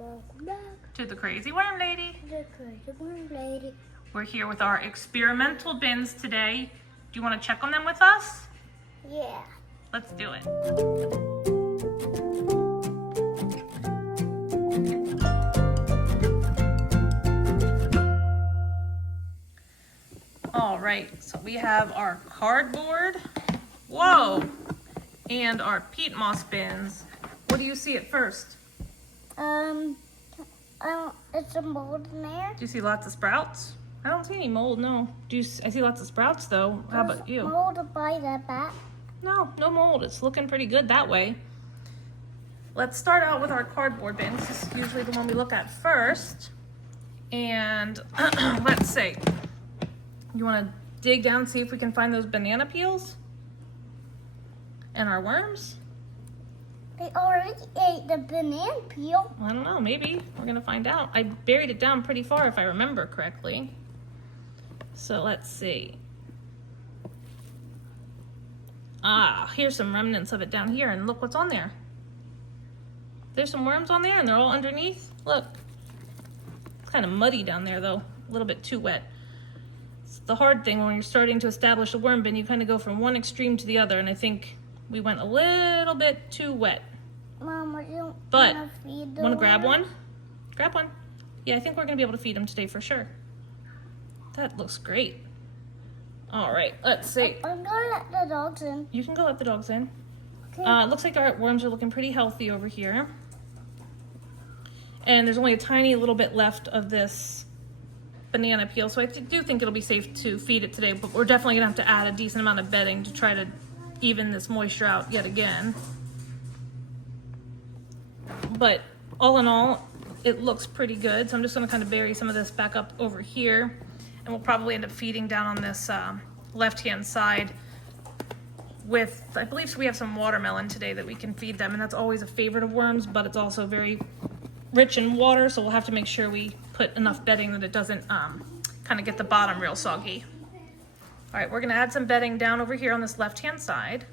Welcome back to the Crazy Worm Lady. the Crazy Worm Lady. We're here with our experimental bins today. Do you want to check on them with us? Yeah. Let's do it. All right, so we have our cardboard, whoa, and our peat moss bins. What do you see at first? It's a mold in there. Do you see lots of sprouts? I don't see any mold, no. I see lots of sprouts though. How about you? Mold by the back. No mold. It's looking pretty good that way. Let's start out with our cardboard bin. This is usually the one we look at first. And let's see. You want to dig down and see if we can find those banana peels? And our worms? They already ate the banana peel. I don't know, maybe. We're gonna find out. I buried it down pretty far if I remember correctly. So let's see. Ah, here's some remnants of it down here, and look what's on there. There's some worms on there and they're all underneath. Look. It's kind of muddy down there though, a little bit too wet. It's the hard thing when you're starting to establish a worm bin, you kind of go from one extreme to the other, and I think we went a little bit too wet. Mom, are you But, gonna feed the want to grab worm? one? Grab one. Yeah, I think we're going to be able to feed them today for sure. That looks great. All right, let's see. I'm gonna let the dogs in. You can go let the dogs in. Okay. It looks like our worms are looking pretty healthy over here. And there's only a tiny little bit left of this banana peel, so I do think it'll be safe to feed it today, but we're definitely going to have to add a decent amount of bedding to try to even this moisture out yet again. But all in all, it looks pretty good. So I'm just going to kind of bury some of this back up over here, and we'll probably end up feeding down on this left-hand side with, I believe we have some watermelon today that we can feed them, and that's always a favorite of worms, but it's also very rich in water, so we'll have to make sure we put enough bedding that it doesn't kind of get the bottom real soggy. All right, we're going to add some bedding down over here on this left-hand side.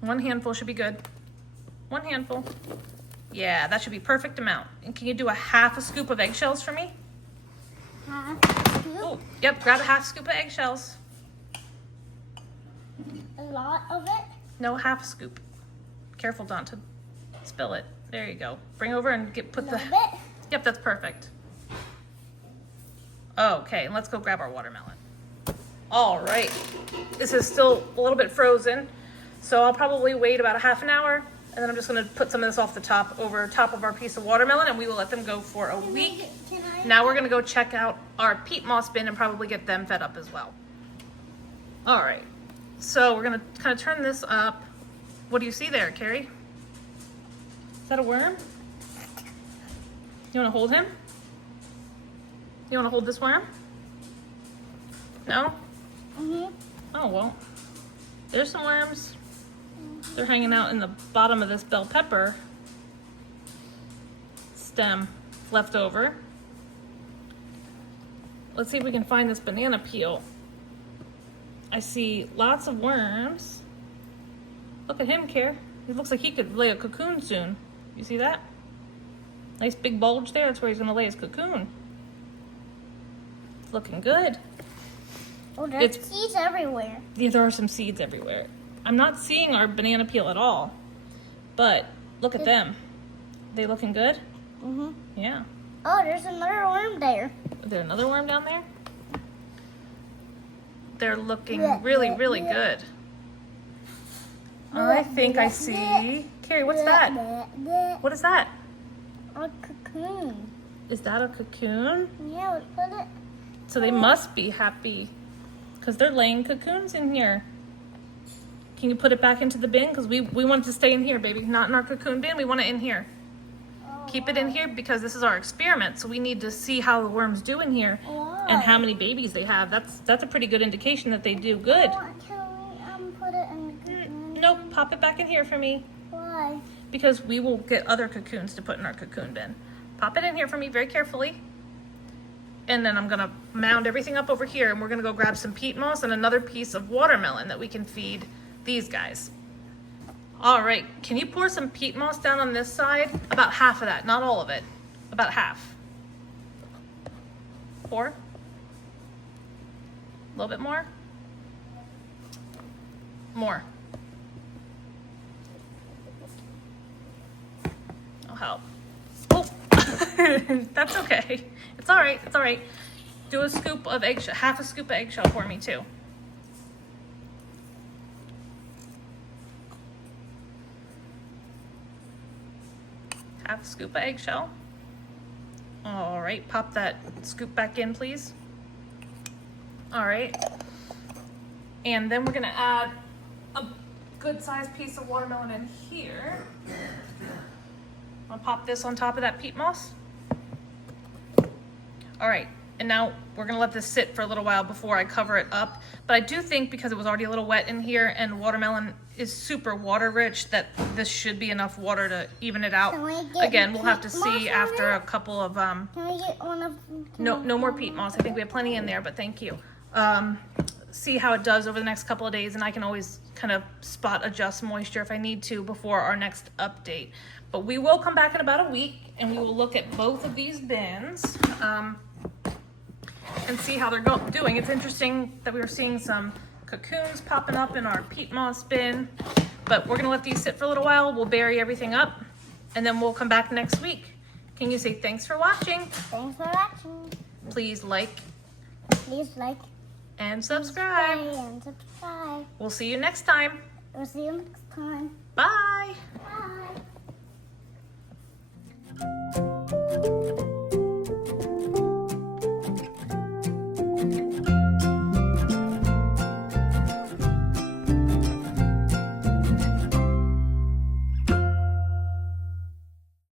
One handful should be good. One handful. Yeah, that should be perfect amount. And can you do a half a scoop of eggshells for me? Oh, yep, grab a half scoop of eggshells. A lot of it. No, half a scoop. Careful not to spill it. There you go. Bring over and put the... Bit. Yep, that's perfect. Okay, let's go grab our watermelon. All right, this is still a little bit frozen, so I'll probably wait about a half an hour, and then I'm just gonna put some of this off the top, over top of our piece of watermelon, and we will let them go for a week. Now we're gonna go check out our peat moss bin and probably get them fed up as well. All right, so we're gonna kind of turn this up. What do you see there, Carrie? Is that a worm? You wanna hold him? You wanna hold this worm? No? Oh, well, there's some worms. They're hanging out in the bottom of this bell pepper stem left over. Let's see if we can find this banana peel. I see lots of worms. Look at him, Care. It looks like he could lay a cocoon soon. You see that? Nice big bulge there. That's where he's gonna lay his cocoon. It's looking good. Oh, there's seeds everywhere. Yeah, there are some seeds everywhere. I'm not seeing our banana peel at all, but look at them. They looking good? Yeah. Oh, there's another worm there. Is there another worm down there? They're looking really, really good. I think I see. Carrie, what's that? What is that? A cocoon. Is that a cocoon? Yeah, let's put it. So they must be happy because they're laying cocoons in here. Can you put it back into the bin? Because we want it to stay in here, baby. Not in our cocoon bin. We want it in here. Keep it in here because this is our experiment. So we need to see how the worms do in here and how many babies they have. That's a pretty good indication that they do good. Can we put it in the cocoon? Nope, pop it back in here for me. Why? Because we will get other cocoons to put in our cocoon bin. Pop it in here for me very carefully. And then I'm gonna mound everything up over here, and we're gonna go grab some peat moss and another piece of watermelon that we can feed these guys. All right, can you pour some peat moss down on this side? About half of that, not all of it. About half. Pour. A little bit more. More. I'll help. Oh, that's okay. It's all right, it's all right. Do a scoop of eggshell, half a scoop of eggshell for me too. Half a scoop of eggshell. All right, pop that scoop back in, please. All right. And then we're gonna add a good sized piece of watermelon in here. I'll pop this on top of that peat moss. All right, and now we're gonna let this sit for a little while before I cover it up. But I do think because it was already a little wet in here and watermelon is super water rich that this should be enough water to even it out. Again, we'll have to see after a couple of, Can we get one of no more peat moss. I think we have plenty in there, but thank you. See how it does over the next couple of days, and I can always kind of spot adjust moisture if I need to before our next update. But we will come back in about a week and we will look at both of these bins and see how they're doing. It's interesting that we were seeing some cocoons popping up in our peat moss bin, but we're gonna let these sit for a little while. We'll bury everything up and then we'll come back next week. Can you say thanks for watching? Thanks for watching. Please like and subscribe. We'll see you next time. We'll see you next time. Bye. Bye.